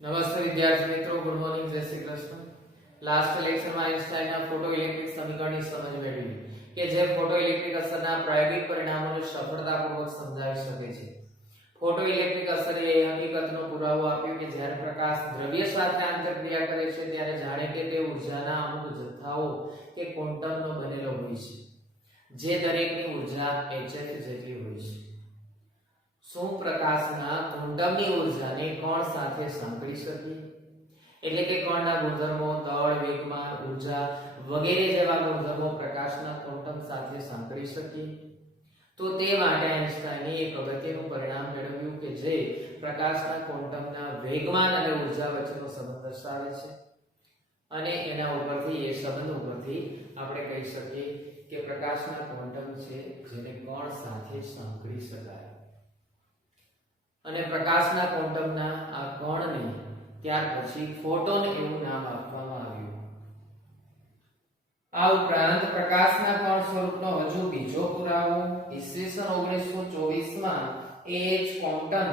નમસ્તે વિદ્યાર્થી મિત્રો, ગુડ મોર્નિંગ, જય શ્રી કૃષ્ણ. લાસ્ટ લેક્ચરમાં આઈન્સ્ટાઈનના ફોટોઇલેક્ટ્રિક સમીકરણની સમજ મેળવી કે જે ફોટોઇલેક્ટ્રિક અસરના પ્રાયોગિક પરિણામોને સફળતાપૂર્વક સમજાવી શકે છે. ફોટોઇલેક્ટ્રિક અસરે એ હકીકતનો પુરાવો આપ્યો કે જ્યારે પ્રકાશ દ્રવ્ય સાથે આંતરક્રિયા કરે છે ત્યારે જાણે કે તે ઊર્જાના અમુક જથ્થાઓ કે ક્વોન્ટમનો બનેલો હોય છે, જે દરેકની ઊર્જા hf જેટલી હોય છે. શું પ્રકાશના ક્વોન્ટમની ઊર્જાને કણ સાથે સાંકળી શકીએ? એટલે કે કણના ગુણધર્મો, દળ, વેગમાન, ઊર્જા વગેરે જેવા ગુણધર્મો પ્રકાશના ક્વોન્ટમ સાથે સાંકળી શકીએ? તો તે માટે આઈન્સ્ટાઈને એક અગત્યનું પરિણામ મેળવ્યું કે જે પ્રકાશના ક્વોન્ટમના વેગમાન અને ઊર્જા વચ્ચેનો સંબંધ દર્શાવે છે. અને એના ઉપરથી એ સંબંધ ઉપરથી આપણે કહી શકીએ કે પ્રકાશના ક્વોન્ટમ છે જેને કણ સાથે સાંકળી શકાય. અને પ્રકાશના ક્વોન્ટમના આ કણને ત્યાર પછી ફોટોન એવું નામ આપવામાં આવ્યું. આ ઉપરાંત પ્રકાશના કણ સ્વરૂપનો હજુ બીજો પુરાવો ઈસવીસન 1924 માં એચ ક્વોન્ટન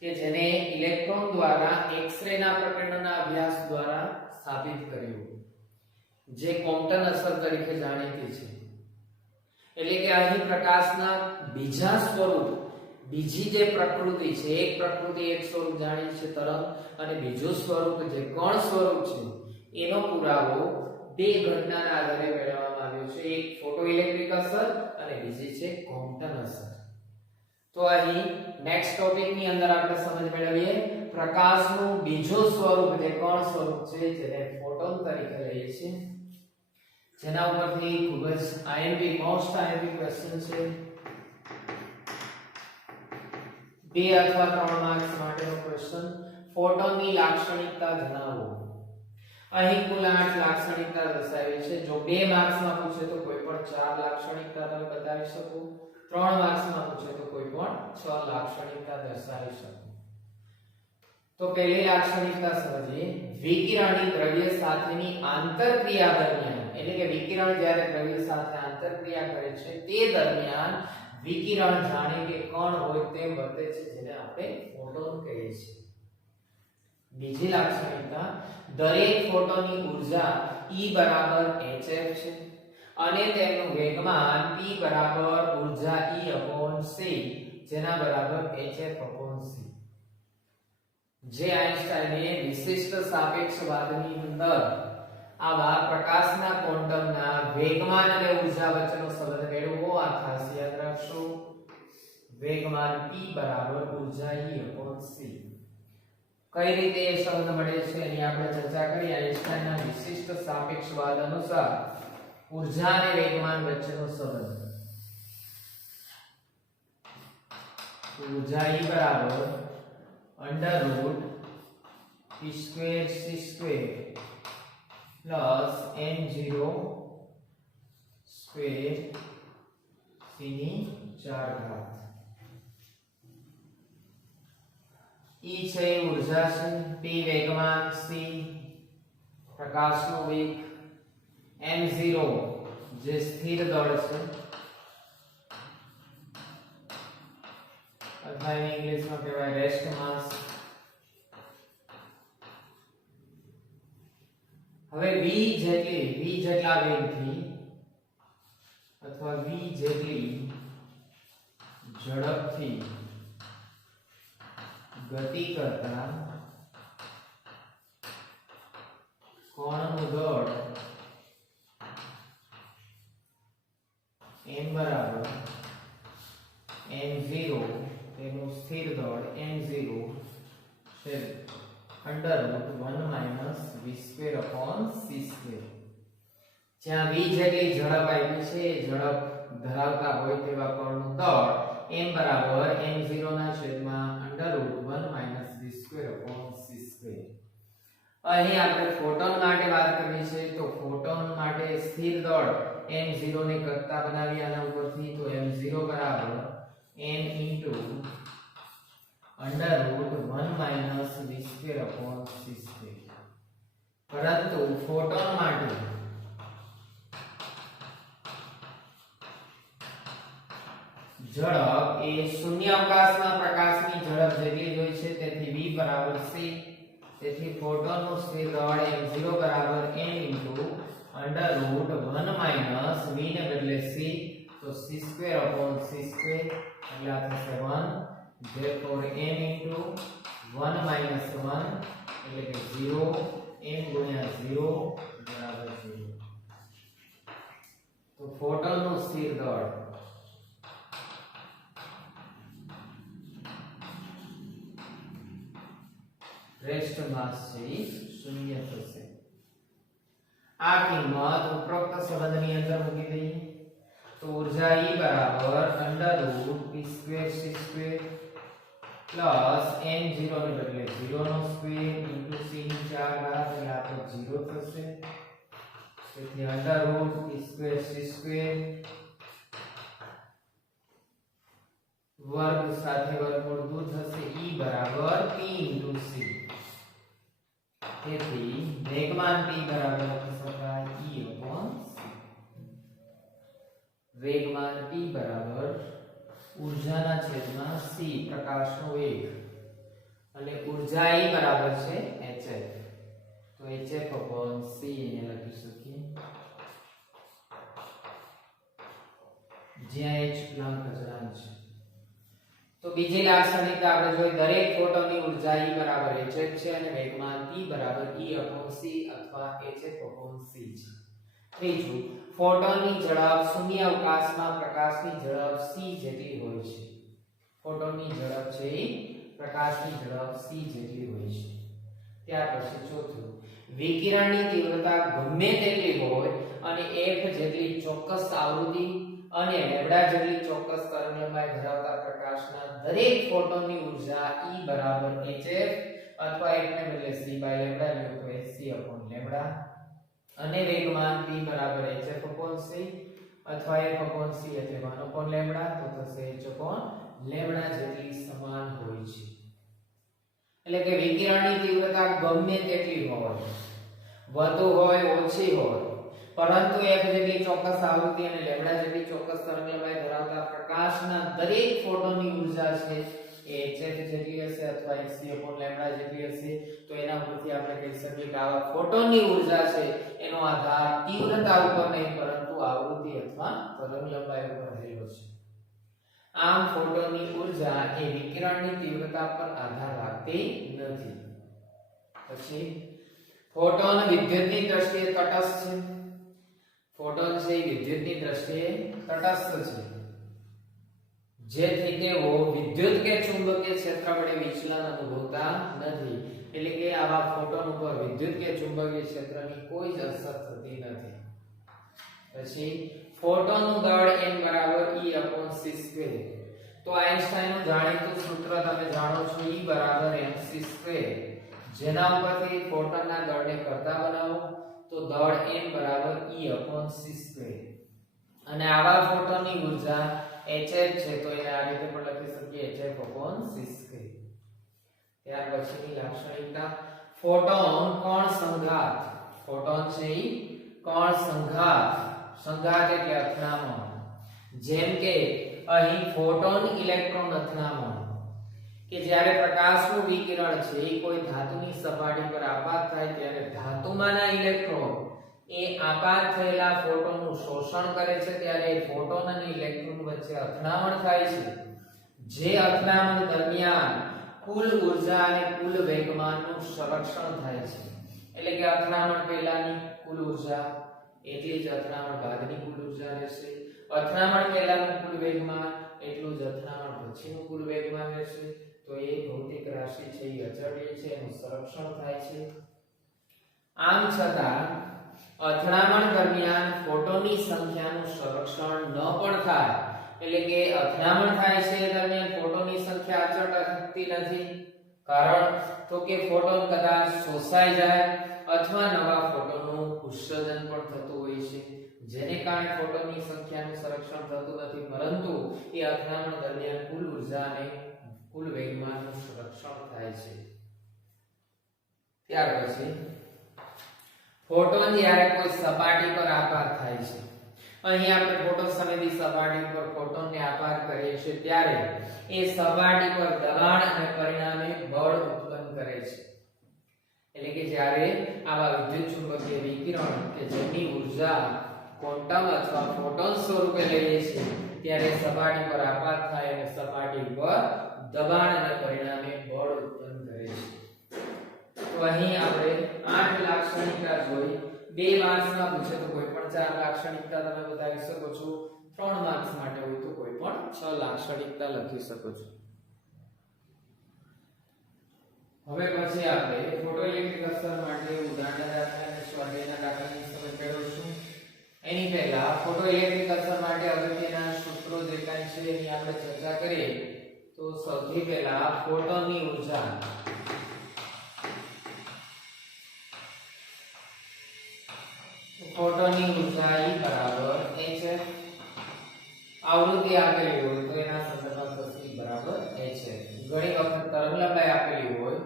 કે જેને ઇલેક્ટ્રોન દ્વારા એક્સ-રે ના પ્રકરણના અભ્યાસ દ્વારા સ્થાપિત કર્યું, જે ક્વોન્ટન અસર તરીકે જાણીતી છે. એટલે કે અહીં પ્રકાશના બીજા સ્વરૂપ, બીજી જે પ્રકૃતિ છે, એક પ્રકૃતિ એક સ્વરૂપ જાણી છે તરંગ, અને બીજું સ્વરૂપ જે કણ સ્વરૂપ છે એનો પુરાવો બે ઘટનાના આધારે મેળવવામાં આવ્યો છે. એક ફોટોઇલેક્ટ્રિક અસર અને બીજી છે ક્વોન્ટમ અસર. તો અહીં નેક્સ્ટ ટોપિક ની અંદર આપણે સમજ મેળવીએ પ્રકાશનું બીજું સ્વરૂપ જે કણ સ્વરૂપ છે, જેને ફોટોન તરીકે લઈએ છીએ, જેના ઉપરથી ખૂબ જ આઈએમપી મોસ્ટ આઈએમપી ક્વેશ્ચન છે. 2 અથવા 3 માર્ક્સ માટેનો ક્વેશ્ચન. ફોટોનની લાક્ષણિકતા જણાવો. અહીં કુલ 8 લાક્ષણિકતા દર્શાવી છે. જો 2 માર્ક્સમાં પૂછે તો કોઈ પણ 4 લાક્ષણિકતા તમે બતાવી શકો, 3 માર્ક્સમાં પૂછે તો કોઈ પણ 6 લાક્ષણિકતા દર્શાવી શકો. તો પહેલી લાક્ષણિકતા સમજીએ. વિકિરણી દ્રવ્ય સાથેની આંતરક્રિયા દરમિયાન, એટલે કે વિકિરણ જ્યારે દ્રવ્ય સાથે આંતરક્રિયા કરે છે તે દરમિયાન વિકિરણ જાણે કે કણ હોય તેમ વર્તે છે, જેને આપણે ફોટોન કહીએ છીએ. બીજી લાક્ષણિકતા, દરેક ફોટોનની ઊર્જા E બરાબર hf છે અને તેનું વેગમાન p બરાબર ઊર્જા E/c, જેના બરાબર hf/c. જે આઈન્સ્ટાઈને વિશિષ્ટ સાપેક્ષવાદની અંદર આવા પ્રકાશના ક્વોન્ટમના વેગમાન અને ઊર્જા વચ્ચેનો સંબંધ મેળવવો, આ ખાસ યાદ રાખશો. વેગમાન p બરાબર ઊર્જા E/c. કઈ રીતે એ સંબંધ મળે છે એની આપણે ચર્ચા કરી. આઈન્સ્ટાઈનના વિશિષ્ટ સાપેક્ષવાદ અનુસાર ઊર્જા અને વેગમાન વચ્ચેનો સંબંધ, ઊર્જા E બરાબર √p²c² plus n0² c⁴. E છે ઊર્જા છે, p વેગમાન, c પ્રકાશનો વેગ, m0 જે સ્થિર દળ છે, અથવા ઇંગ્લિશમાં કહેવાય રેસ્ટ માસ. હવે v જેટલા વેગથી અથવા v જેટલી ઝડપથી ગતિ કરતા કણનું દળ m બરાબર m0, તેનું સ્થિર દળ m0 છે √1 - v²/c². જ્યાં v જેટલી ઝડપ આપી છે, ઝડપ ધરાવતા હોય તેવા કણનું દળ m બરાબર m0 ના છેદમાં √1 - v²/c². અહીં આપણે ફોટોન માટે વાત કરવી છે, તો ફોટોન માટે સ્થિર દળ m0 ને કરતા બનાવી આના ઉપરથી, તો m0 બરાબર m √1 - v²/c². પરંતુ ફોટોન માટે ઝડપ એ શૂન્યાવકાશમાં પ્રકાશની ઝડપ જેટલી જ હોય છે, તેથી v બરાબર c તેથી ફોટોનનું સ્થિર દળ m0 બરાબર n * √1 માઈનસ v ને બદલે c તો c² / c² એટલે આ થશે 1 therefore n * 1 - 1 એટલે કે 0 m * 0 બરાબર 0 તો ફોટોનનું સ્થિર દળ રેસ્ટ માસ છે 0 થશે આ કિંમત ઉપરોક્ત સંબંધની અંદર મૂકી દઈએ તો ઊર્જા E બરાબર √p²c² પ્લસ m0 ને બદલે 0 નો સ્ક્વેર ઇન્ટુ c ની 4 ઘાત એટલે આ તો 0 થશે તેથી √p²c² વર્ગ સાથે વર્ગમૂળ દૂર થશે E બરાબર p ઇન્ટુ c તેથી વેગમાન p બરાબર લખી શકાય E/c વેગમાન p બરાબર ઊર્જાના છેદમાં c પ્રકાશનો વેગ અને ઊર્જા E બરાબર છે hf તો hf/c એને લખી શકીએ જ્યાં h પ્લાન્ક અચળાંક છે તો બીજી લાક્ષણિકતા આપણે જોઈ દરેક ફોટોનની ઊર્જા E બરાબર hf છે અને વેગમાન p બરાબર E/c અથવા hf/c છે ત્રીજું ફોટોનની ઝડપ શૂન્ય અવકાશમાં પ્રકાશની ઝડપ c જેટલી હોય છે ફોટોનની ઝડપ છે પ્રકાશની ઝડપ c જેટલી હોય છે ત્યાર પછી ચોથું વિકિરણની તીવ્રતા ગમે તેટલી હોય અને f જેટલી ચોક્કસ આવૃત્તિ અને લેમ્બડા જેટલી ચોક્કસ તરંગલંબાઈ ધરાવતા પ્રકાશના દરેક ફોટોનની ઊર્જા E બરાબર hf અથવા f ને બદલે c બાય લેમ્બડા એટલે કે c upon લેમ્બડા અને વેગમાન p બરાબર hf/c અથવા f/c એટલે 1 upon લેમ્બડા તો થશે h upon લેમ્બડા જેટલી સમાન હોય છે એટલે કે વિકિરણની તીવ્રતા ગમે તેટલી હોય વધુ હોય ઓછી હોય પરંતુ f જેટલી ચોક્કસ આવૃત્તિ અને લેમ્બડા જેટલી ચોક્કસ તરંગલંબાઈ ધરાવતા પ્રકાશના દરેક ફોટોનની ઊર્જા છે એ hf જેટલી હશે અથવા c upon લેમ્બડા જેટલી હશે તો એના ઉપરથી આપણે કહી શકીએ કે આ ફોટોનની ઊર્જા છે એનો આધાર તીવ્રતા ઉપર નહીં પરંતુ આવૃત્તિ અથવા તરંગલંબાઈ ઉપર રહેલો છે આમ ફોટોનની ઊર્જા એ વિકિરણની તીવ્રતા પર આધાર રાખતી નથી પછી ફોટોન વિદ્યુતની દ્રષ્ટિએ તટસ્થ છે ફોટોન છે વિદ્યુતની દ્રષ્ટિએ તટસ્થ છે જેથી તેઓ વિદ્યુત કે ચુંબકીય ક્ષેત્ર વડે વિચલન અનુભવતા નથી એટલે કે આવા ફોટોન ઉપર વિદ્યુત કે ચુંબકીય ક્ષેત્રની કોઈ જ અસર થતી નથી પછી ફોટોનનું દળ m બરાબર E/c². તો આઈન્સ્ટાઈનનું જાણીતું સૂત્ર તમે જાણો છો E બરાબર mc². જેના ઉપરથી ફોટોનના દળને કરતા બનાવો તો દળ m બરાબર E/c². અને આવા ફોટોનની ઊર્જા hf છે તો એને આ રીતે પણ લખી શકીએ hf/c². ત્યાર પછીની લાક્ષણિકતા ફોટોન કોણ સંઘાત ફોટોન છે ઈ કોણ સંઘાત સંઘાત એટલે અથડામણ જેમ કે અહીં ફોટોન ઇલેક્ટ્રોન અથડામણ કે જ્યારે પ્રકાશનું વિકિરણ છે એ કોઈ ધાતુની સપાટી પર આપાત થાય ત્યારે ધાતુમાંના ઇલેક્ટ્રોન એ આપાત થયેલા ફોટોનનું શોષણ કરે છે ત્યારે ફોટોન અને ઇલેક્ટ્રોન વચ્ચે અથડામણ થાય છે જે અથડામણ દરમિયાન કુલ ઊર્જા અને કુલ વેગમાનનું સંરક્ષણ થાય છે એટલે કે અથડામણ પહેલાની કુલ ઊર્જા એટલી જ અથડામણ બાદની કુલ ઊર્જા રહેશે અથડામણ પહેલાનું કુલ વેગમાન એટલું જ અથડામણ પછીનું કુલ વેગમાન રહેશે તો એ ભૌતિક રાશિ છે એ અચળ છે એનું સંરક્ષણ થાય છે આમ છતાં અથડામણ દરમિયાન ફોટોનની સંખ્યાનું સંરક્ષણ ન પણ થાય એટલે કે અથડામણ થાય છે દરમિયાન ફોટોનની સંખ્યા અચળ રહેતી નથી કારણ તો કે ફોટોન કદાચ શોષાઈ જાય અથવા નવા ફોટોનનું ઉત્સર્જન પણ થતું હોય છે જેને કારણે ફોટોનની સંખ્યાનું સંરક્ષણ થતું નથી પરંતુ એ અથડામણ દરમિયાન કુલ ઊર્જા અને કુલ વેગમાનનું સંરક્ષણ થાય છે ત્યાર પછી ફોટોન જ્યારે કોઈ સપાટી પર આપાત થાય છે અહીં આપણે ફોટો સમેતી સપાટી પર ફોટોનને આપાત કરીએ છીએ ત્યારે એ સપાટી પર દબાણ અને પરિણામે બળ ઉત્પન્ન કરે છે એટલે કે જ્યારે આવા વિદ્યુત ચુંબકીય વિકિરણ કે જેની ઉર્જા ક્વોન્ટમ અથવા ફોટોન સ્વરૂપે લઈએ છીએ ત્યારે સપાટી પર આપાત થાય અને સપાટી પર દબાણને પરિણામે બળ ઉત્પન્ન કરે છે. તો અહીં આપણે 8 લાક્ષણિકતા જોઈ. 2 માર્ક્સમાં પૂછે તો કોઈ પણ 4 લાક્ષણિકતા તમે બતાવી શકો છો. 3 માર્ક્સ માટે હોય તો કોઈ પણ 6 લાક્ષણિકતા લખી શકો છો. હવે પછી આપણે ફોટોઇલેક્ટ્રિક અસર માટે ઉદાહરણ દાખલા અને સ્વાધ્યાયના દાખલાની સમજ મેળવીશું. એની પહેલા ફોટોઇલેક્ટ્રિક અસર માટે અગત્યના સૂત્રો જે કાંઈ છે એની આપણે ચર્ચા કરીએ. તો સૌથી પહેલા ફોટોનની ઉર્જા E બરાબર hf. આવૃત્તિ આપેલી હોય તો એના સંદર્ભમાં થશે E બરાબર hf. ઘણી વખત તરંગલંબાઈ આપેલી હોય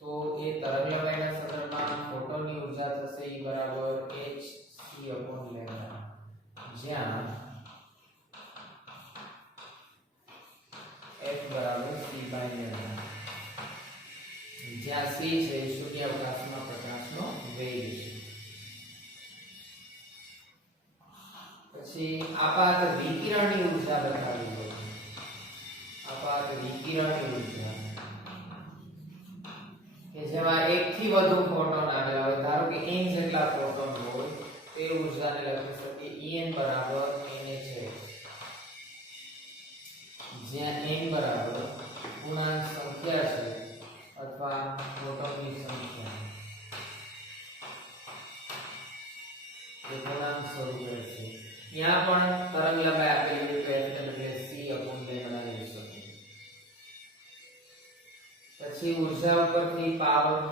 તો એ તરંગલંબાઈના સંદર્ભમાં ફોટોનની ઉર્જા થશે E બરાબર hc/λ, જ્યાં f બરાબર c/λ, જ્યાં c છે શૂન્યાવકાશમાં પ્રકાશનો વેગ છે. પછી આપાત વિકિરણની ઉર્જા બતાવી હોય. આપાત વિકિરણની ઉર્જા કે જેમાં એકથી વધુ ફોટોન આવેલા હોય, ધારો કે n જેટલા ફોટોન હોય, તે ઉર્જાને લખી શકીએ En બરાબર nhf, જ્યાં n બરાબર પૂર્ણાંક સંખ્યા છે અથવા ફોટોનની સંખ્યા એ પૂર્ણાંક સ્વરૂપે છે. यहाँ પણ તરંગલંબાઈ આપેલી હોય તો f ને બદલે c/λ લઈ શકીએ. પછી ઉર્જા ઉપરથી પાવર,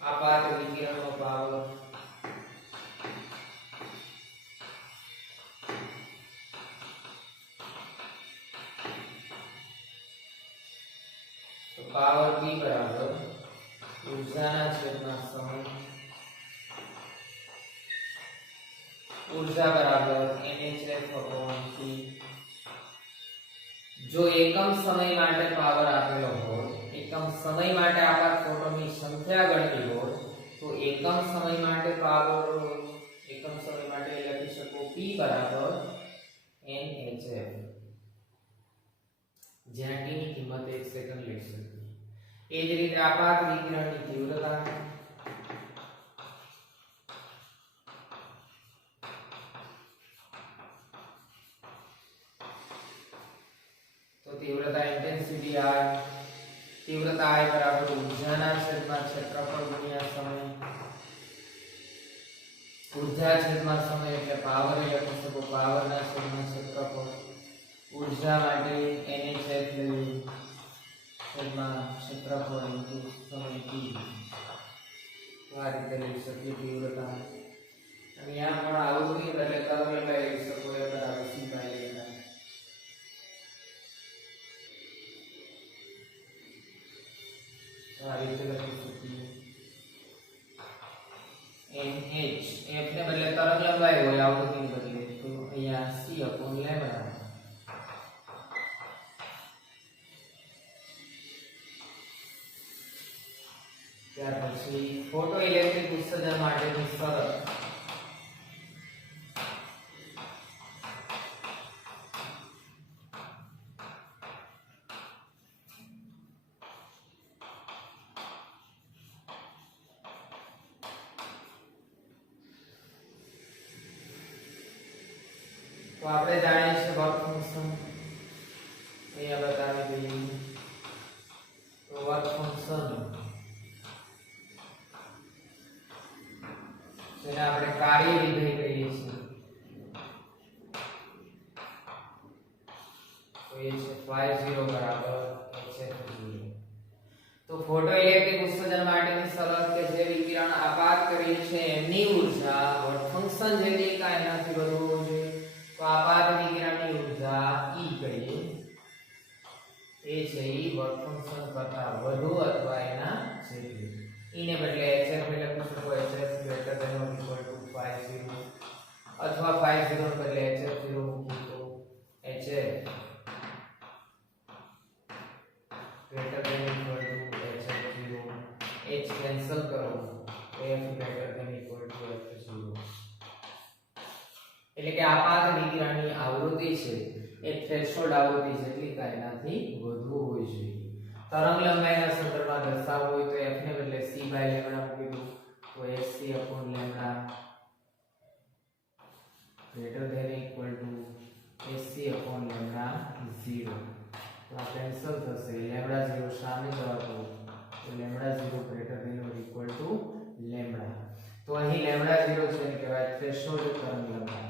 આપાત વિકિરણનો પાવર, તો પાવર p બરાબર ઉર્જાના છેદમાં સમય, ऊर्जा बराबर nhf/p. जो एकम समय માટે પાવર આપેલો હોય, એકમ સમય માટે આપાત ફોટોનની સંખ્યા ગણવી હોય તો એકમ સમય માટે પાવર, એકમ સમય માટે લખી શકો p બરાબર nhf, જ્યાં t ની કિંમત 1 સેકન્ડ લઈ શકીએ. એ જ રીતે આપાત વિકિરણની તીવ્રતા, तीव्रता इंटेंसिटी I, तीव्रता I बराबर ऊर्जाना छेदમાં क्षेत्रफળ ગુણ્યા સમય, ऊर्जा छेदમાં સમય એટલે પાવર લખી શકો પાવરના છેદમાં ક્ષેત્રફળ. ऊर्जा માટે nhf લઈ છેદમાં ક્ષેત્રફળ ઇન્ટુ સમય t, આ રીતે લઈ શકીએ તીવ્રતા. અને અહીંયા પણ આવૃત્તિ એટલે તરંગલંબાઈ લઈ શકો એ બરાબર c/λ. આ રીતે લખી શકીએ nh, f ને બદલે તરંગલંબાઈ હોય આવૃત્તિને બદલે તો અહીંયા c/λ. ત્યાર પછી ફોટો ઇલેક્ટ્રિક ઉત્સર્જન માટેની શરત. तो આપણે જાણીએ છીએ વર્ક ફંક્શન, અહીંયા બતાવી દઈએ. તો વર્ક ફંક્શન જેને આપણે કાર્ય વિધેય કહીએ છીએ, તો એ છે y0 બરાબર hf0. તો ફોટો ઇલેક્ટ્રિક ઉત્સર્જન માટેની શરત કે જે વિકિરણ આપાત કરીએ છે એમની ઉર્જા વર્ક ફંક્શન જેટલી કાંઈ નથી વધુ હોવું જોઈએ. તો આપાત વિકિરણની ઉર્જા E કહીએ, એ છે E વર્ક ફંક્શન કરતા વધુ અથવા એના જેટલી. E ને બદલે hf લખી શકો hf greater than or equal to 50 અથવા 50 ને બદલે hf0 મૂકી તો hf greater than equal to hf0, h cancel cancel કરો f greater than equal to f0 એટલે કે આપાત વિકિરણની આવૃત્તિ છે એ થ્રેશોલ્ડ આવૃત્તિ જેટલી કાંઈ એનાથી વધુ હોવી જોઈએ. તરંગ લંબાઈના સંદર્ભમાં દર્શાવવું હોય તો f ને બદલે c બાય લેમ્ડા મૂકી દો તો sc upon lambda greater than equal to sc upon lambda 0 તો આ કેન્સલ થશે. લેમ્ડા 0 સામે જવાતો તો lambda 0 greater than or equal to lambda. તો અહીં લેમ્ડા 0 છે એને કહેવાય થ્રેશોલ્ડ તરંગ લંબાઈ.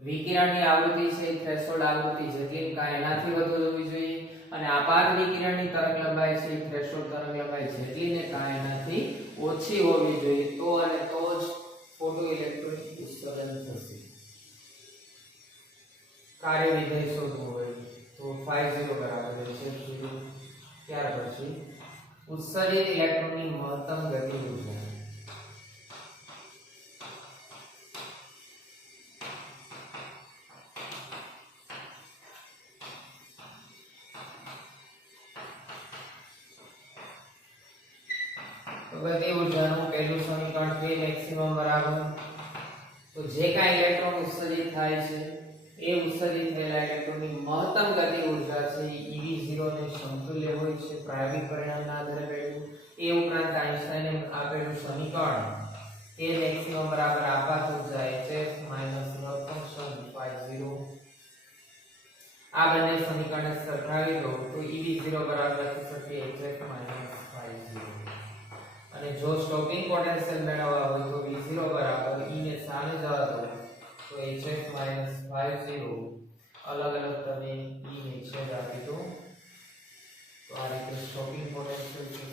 વિકિરણની આવૃત્તિ છે થ્રેશોલ્ડ આવૃત્તિ જેટલી કાંઈ એનાથી વધુ હોવી જોઈએ અને આપાત વિકિરણની તરંગ લંબાઈ છે થ્રેશોલ્ડ તરંગ લંબાઈ જેટલી ને કાંઈ એનાથી ઓછી હોવી જોઈએ. તો અને તો જ ફોટો ઇલેક્ટ્રોનિક ઉત્સર્જન થશે. કાર્ય વિધેય શોધવું હોય તો 50 બરાબર છે 0. ત્યાર પછી ઉત્સર્જિત ઇલેક્ટ્રોનની મહત્તમ ગતિ ઉર્જા ગતિ ઊર્જાનું પહેલું સમીકરણ k મેક્સિમમ બરાબર તો જે કાંઈ ઇલેક્ટ્રોન ઉત્સર્જિત થાય છે એ ઉત્સર્જિત થયેલા ઇલેક્ટ્રોનની મહત્તમ ગતિ ઊર્જા છે ev0 ને સમતુલ્ય હોય છે પ્રાયોગિક પરિણામના આધારે મેળવ્યું. એ ઉપરાંત આઈન્સ્ટાઈને આપેલું સમીકરણ k મેક્સિમમ બરાબર આપાત ઊર્જા hf વર્ક ફંક્શન 50. આ બંને સમીકરણને સરખાવી દો તો ev0 બરાબર લખી શકીએ hf 50. અને જો સ્ટોપિંગ પોટેન્શિયલ મેળવવા હોય તો v0 બરાબર e ને સામે જવા દો તો hf 50 અલગ અલગ તમે e ને છેદ આપી દો તો આ રીતે સ્ટોપિંગ પોટેન્શિયલ થશે.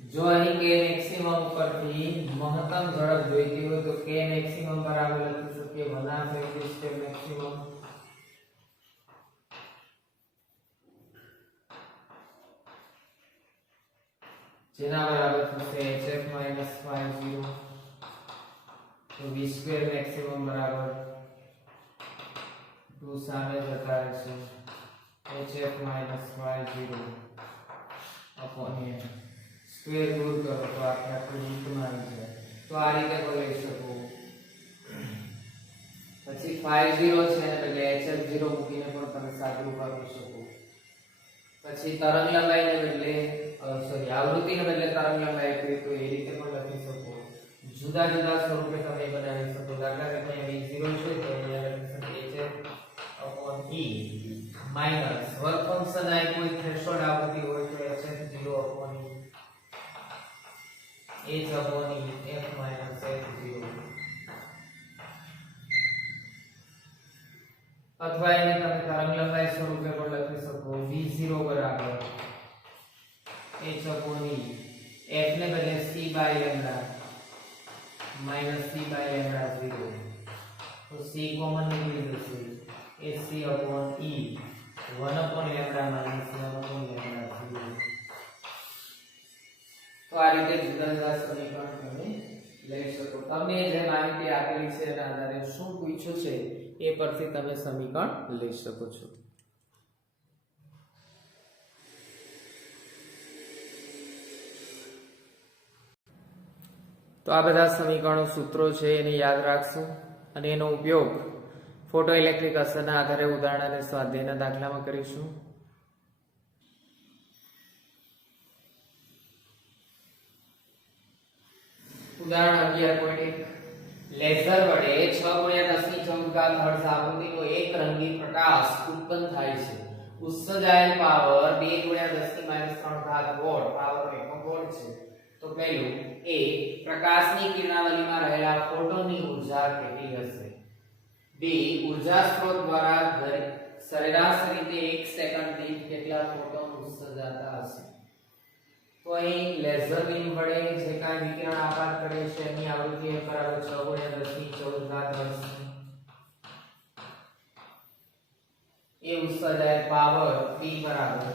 જો અહીં k મેક્સિમમ ઉપરથી મહત્તમ ઝડપ જોઈતી હોય તો k મેક્સિમમ બરાબર લખી શકીએ 1/2 સ્ટેપ મેક્સિમમ જેના બરાબર થશે hf 50 તો v2 મેક્સિમમ બરાબર 2 સામે જતા રહેશે hf 50 upon a સ્ક્વેર દૂર કરો તો આપણે રૂટમાં આવી જાય. તો આ રીતે પણ લઈ શકો. પછી 50 છે અને બદલે hf0 મૂકીને પણ તમે સાદું કરી શકો. પછી તરંગ લંબાઈને બદલે આવૃત્તિને બદલે તરંગ લંબાઈ કરી તો એ રીતે પણ લખી શકો. જુદા જુદા સ્વરૂપે તમે બનાવી શકો. દાખલા તરીકે અહીં v0 છે તો અહીંયા લખી શકો hf e minus work function આ કોઈ થ્રેશોલ્ડ આવૃત્તિ હોય તો hf0 e h upon e f minus f0 અથવા એને તમે તરંગ લંબાઈ સ્વરૂપે પણ લખી શકો v0 બરાબર h upon e f ને બદલે c by lambda minus c by lambda 0 તો c કોમન નીકળી જશે h c upon e 1 upon lambda minus 1 upon lambda 0. તો આ રીતે જુદા જુદા સમીકરણ તમે લઈ શકો. તમને જે માહિતી આપેલી છે એના આધારે શું પૂછ્યું છે એ પરથી તમે સમીકરણ લઈ શકો છો. તો આ બધા સમીકરણો સૂત્રો છે એને યાદ રાખશો અને એનો ઉપયોગ ફોટો ઇલેક્ટ્રિક અસરના આધારે ઉદાહરણ અને સ્વાધ્યાયના દાખલામાં કરીશું. ઉદાહરણ 11.1 લેસર વડે 6 × 10 ની 14 હર્ટ્ઝ આવૃત્તિનો એક રંગી પ્રકાશ ઉત્પન્ન થાય છે. ઉત્સર્જાયેલ પાવર 2 × 10 - 3 વોટ પાવર એકમ વોટ છે. તો પહેલું એ પ્રકાશની કિરણાવલીમાં રહેલા ફોટોનની ઊર્જા કેટલી હશે. બી ઊર્જા સ્ત્રોત દ્વારા સરેરાશ રીતે 1 સેકન્ડ દીઠ કેટલા ફોટોન ઉત્સર્જાતા હશે. તો અહીં લેસર બીમ વડે જે કાંઈ વિકિરણ આપાત કરે છે એની આવૃત્તિ બરાબર 6 × 10 ની 14 હર્ટ્ઝ. એ ઉત્સર્જાયેલ પાવર P બરાબર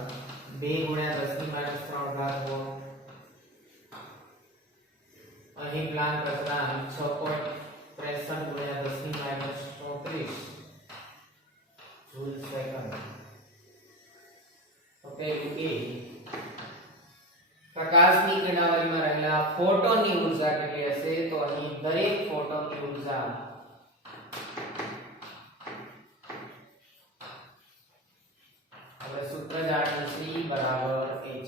2 × 10 - 3 વોટ. અહીં પ્લાન્ટ અચળાંક 6.63 × 10 - 34 પ્રકાશની કિરણાવલીમાં રહેલા ફોટોનની ઊર્જા કેટલી હશે? તો અહીં દરેક ફોટોનની ઊર્જા આપણે સૂત્ર જાણીએ છીએ બરાબર h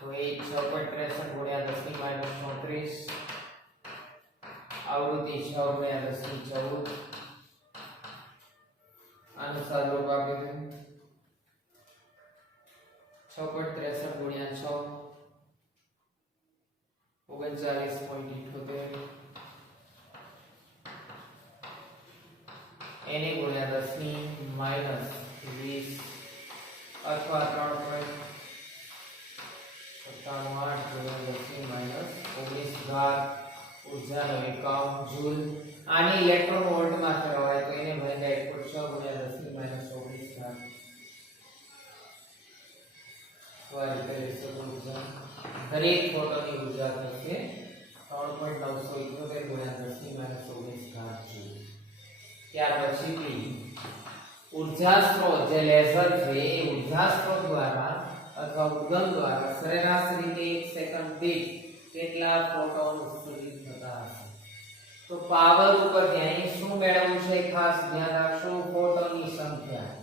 તો એ 6.63 ગુણ્યા 10 ની માઈનસ 34 આવૃત્તિ 6 ગુણ્યા 10 ની 14 આનું સાદુરૂપ આપી દે 6.63 ગુણ્યા 6 39.78 એને ગુણ્યા 10 ની માઈનસ 20 અથવા 3.97 ગુણ્યા 10 ની માઈનસ 19 ઘાત ઊર્જાનો એકમ જૂલ. આને ઇલેક્ટ્રોન વોલ્ટમાં ફેરવાય તો એને ભાગ્યા 1.6 ગુણ્યા 10 ની માઈનસ 19 ઘાત દરેક ફોટોની ઊર્જા થશે 3.978 ગુણ્યા 10 ની માઈનસ 19 ઘાત જૂલ. ત્યાર પછી બી ઊર્જા સ્ત્રોત જે લેસર છે એ ઊર્જા સ્ત્રોત દ્વારા અથવા ઉદ્ગમ દ્વારા સરેરાશ રીતે 1 સેકન્ડ દીઠ કેટલા ફોટોન ઉત્સર્જિત થતા હશે? તો પાવર ઉપર અહીં શું મેળવવું છે ખાસ ધ્યાન રાખશો? ફોટોનની સંખ્યા.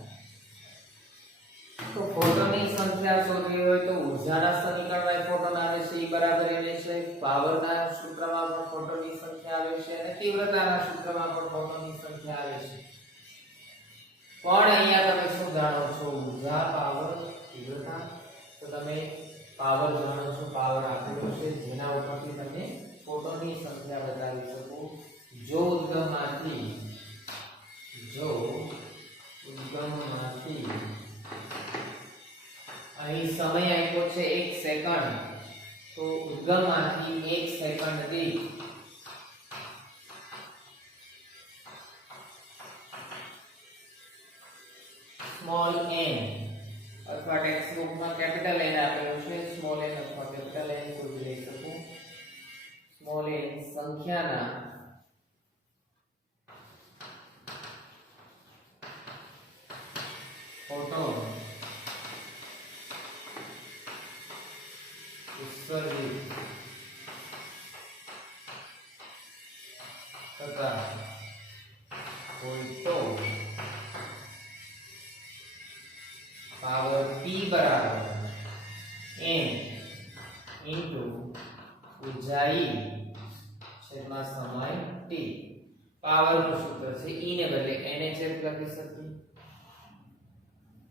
તો ફોટોનની સંખ્યા શોધવી હોય તો ઊર્જાના સમીકરણમાં ફોટોન આવે છે એ બરાબર એને છે, પાવરના સૂત્રમાં પણ ફોટોનની સંખ્યા આવે છે અને તીવ્રતાના સૂત્રમાં પણ ફોટોનની સંખ્યા આવે છે. પણ અહીંયા તમે શું જાણો છો? ઊર્જા, પાવર, તીવ્રતા. તો તમે પાવર જાણો છો, પાવર આપેલો છે જેના ઉપરથી તમે ફોટોનની સંખ્યા બતાવી શકો. જો ઉદ્ગમમાંથી અહીં સમય આપ્યો છે 1 સેકન્ડ તો ઉદ્ગમમાંથી 1 સેકન્ડ દીઠ સ્મોલ n અથવા ટેક્સ્ટ બુકમાં કેપિટલ n આપેલું છે, સ્મોલ n અથવા કેપિટલ n કોઈ બી લઈ શકો. સ્મોલ n સંખ્યાના ફોટોન ઉત્સર્જિત થતા હોય તો પાવર p બરાબર n ઇન્ટુ ઊર્જા E છેદમાં સમય t. પાવરનું સૂત્ર છે E ને બદલે nhf લખી શકીએ.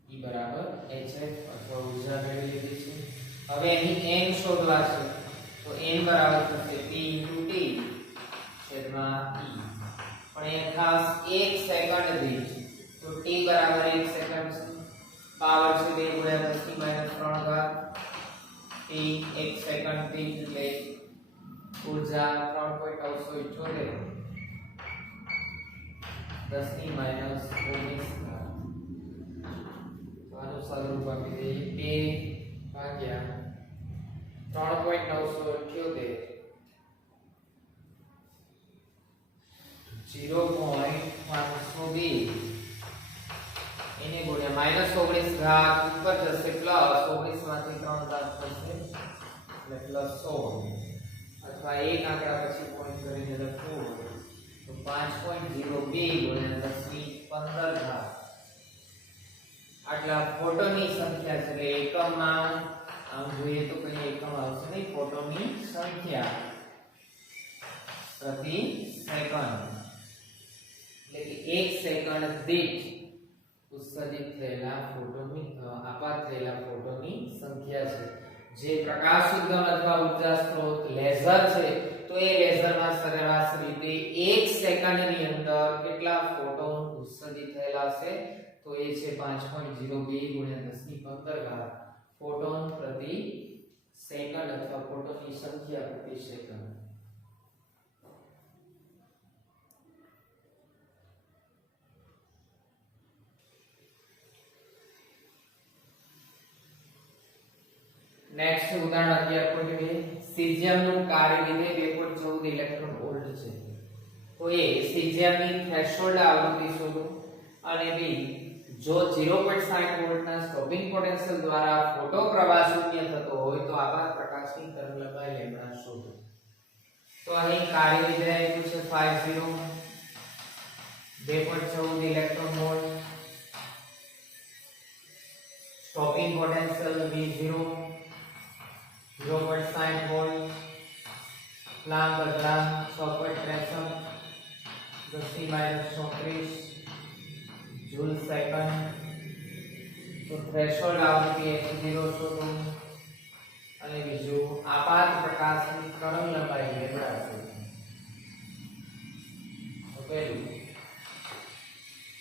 E બરાબર hf અથવા ઊર્જા મેળવી લીધી છે. હવે અહીં n શોધવા છે તો n બરાબર થશે p t છેદમાં E. પણ એ ખાસ 1 સેકન્ડ દીઠ તો t બરાબર 1 સેકન્ડ છે. પાવર છે 2 ગુણ્યા 10 ની માઈનસ 3 ઘાત t 1 સેકન્ડ દીઠ એટલે ઊર્જા 3.978 10 ની માઈનસ 19 ઘાત. તો આનું સાદુરૂપ આપી દઈએ 2 ભાગ્યા 3.978 0.502 એને ગુણ્યા માઈનસ 19 ઘાત ઉપર જશે પ્લસ 19 માંથી 3 ઘાત થશે એટલે પ્લસ 16 અથવા એક આંકડા પછી પોઈન્ટ કરીને લખવું તો 5.02 ગુણ્યા 10 ની 15 ઘાત આટલા ફોટોનની સંખ્યા છે. એટલે એકમમાં આમ જોઈએ તો કઈ એકમ આવશે નહીં, ફોટોનની સંખ્યા પ્રતિ સેકન્ડ એટલે કે 1 સેકન્ડ દીઠ ઉત્સર્જિત થયેલા ફોટોનની આપાત થયેલા ફોટોનની સંખ્યા છે. જે પ્રકાશ ઉદ્ગમ અથવા ઉર્જા સ્ત્રોત લેસર છે તો એ લેસરમાં સરેરાશ રીતે 1 સેકન્ડની અંદર કેટલા ફોટોન ઉત્સર્જિત થયેલા હશે? તો એ છે 5.02 ગુણ્યા 10 ની 15 ઘાત ફોટોન પ્રતિ સેકન્ડ અથવા ફોટોનની સંખ્યા પ્રતિ સેકન્ડ. નેક્સ્ટ ઉદાહરણ 11.2 સીઝિયમનું કાર્ય વિધેય 2.14 ઇલેક્ટ્રોન વોલ્ટ છે. તો એ સીઝિયમની થ્રેશોલ્ડ આવૃત્તિ શોધો અને બી જો 0.60 વોલ્ટના સ્ટોપિંગ પોટેન્શિયલ દ્વારા ફોટો પ્રવાહ શૂન્ય થતો હોય તો આપાત પ્રકાશની તરંગલંબાઈ લેમ્બડા શોધો. તો અહીં કાર્ય વિધેય આપ્યું છે 50 2.14 electron volt, stopping potential V0 0.60 volt, Planck અચળાંક 6.63 10⁻34 जूल सेकंड. तो थ्रेशोल्ड आवृत्ति h0 શોધો અને બીજું આપાત પ્રકાશની તરંગલંબાઈ લેમ્બડા શોધો. તો પહેલું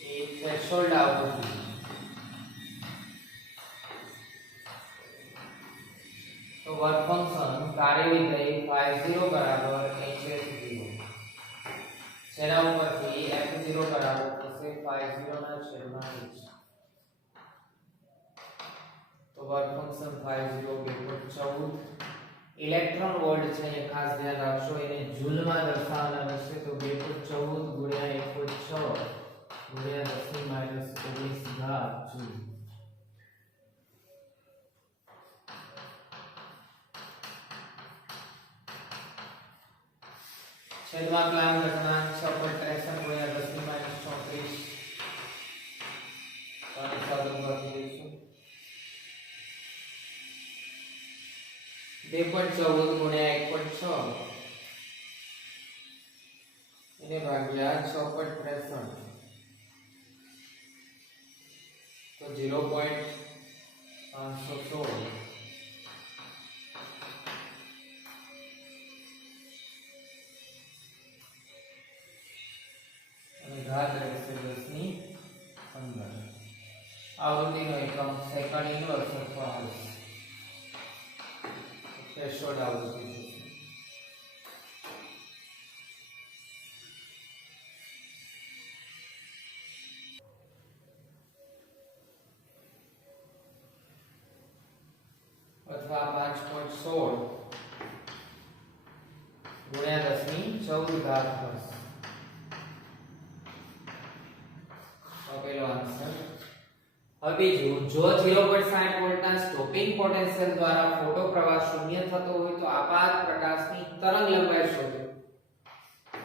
એ થ્રેશોલ્ડ આવૃત્તિ, તો વર્ક ફંક્શન કાર્ય વિધેય y0 બરાબર hs0 જેના ઉપરથી f0 બરાબર થશે y0 ના છેદમાં h. તો work function y0 2.14 electron volt છે એ ખાસ ધ્યાન રાખશો, એને જૂલમાં દર્શાવવાના છે. તો 2.14 ગુણ્યા 1.6 ગુણ્યા 10⁻19 ઘાત જૂલ. છેદમાં પ્લાન્ક અચળાંક 6.63 ગુણ્યા 10⁻34 અને સાદું કરી દઈશું. 2.14 ગુણ્યા 1.6 એને ભાગ્યા 6.63 તો 0.516 ઘાત રહેશે 10⁻15. આવૃત્તિનો એકમ સેકન્ડ ઇન્વર્સ અથવા હર્ટ્ઝ. થ્રેશોલ્ડ આવૃત્તિ થશે. અથવા 5.16 ગુણ્યા 10⁻14 ઘાત હર્ટ્ઝ. પેલો આન્સર. હવે બીજું, જો 0.60 વોલ્ટના સ્ટોપિંગ પોટેન્શિયલ દ્વારા ફોટો પ્રવાહ શૂન્ય થતો હોય તો આપાત પ્રકાશની તરંગલંબાઈ શોધો.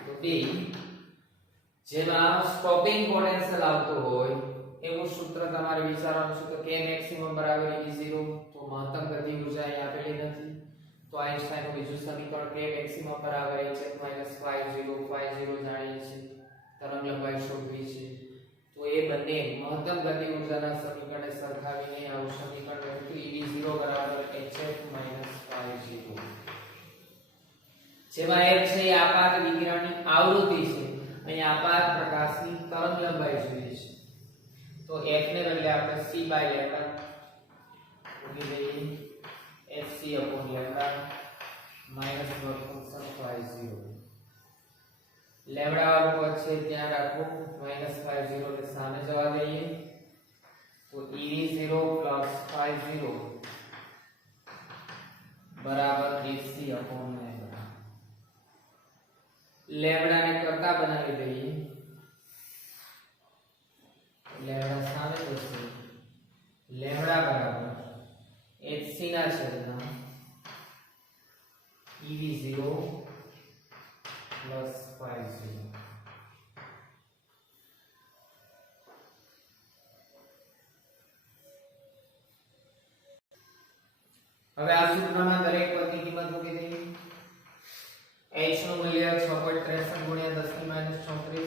તો બી જેમાં સ્ટોપિંગ પોટેન્શિયલ આવતો હોય એવું સૂત્ર તમારે વિચારવાનું છે. તો k મેક્સિમમ બરાબર E0. તો મહત્તમ ગતિ ઊર્જા અહીં આપેલી નથી, તો આઈન્સ્ટાઈનનું બીજું સમીકરણ k મેક્સિમમ બરાબર h ϕ0 જાણીએ છીએ, તરંગલંબાઈ શોધવી છે. તો એ બંને મહત્તમ ગતિ ઊર્જાના સમીકરણને સરખાવીને આવું સમીકરણ લખ્યું તો Ev0 બરાબર hf ϕ0, જેમાં f છે એ આપાત વિકિરણની આવૃત્તિ છે, અહીં આપાત પ્રકાશની તરંગલંબાઈ જોઈએ છે. તો f ને બદલે આપણે c બાય લેમ્બડા મૂકી દઈએ, hc upon lambda minus work function ϕ0. Lambda વાળું પદ છે ત્યાં રાખો, -ϕ0 ને સામે જવા દઈએ. તો ev0 ϕ0 બરાબર hc upon લેમ્બડા. લેમ્બડા ને કરતા બનાવી દઈએ, લેમ્બડા સામે જશે. લેમ્બડા બરાબર hc ના છેદમાં ev0 ϕ0. હવે આ સૂત્રમાં દરેક પદની કિંમત મૂકી દઈએ. h નું મૂલ્ય 6.63 ગુણ્યા 10⁻34,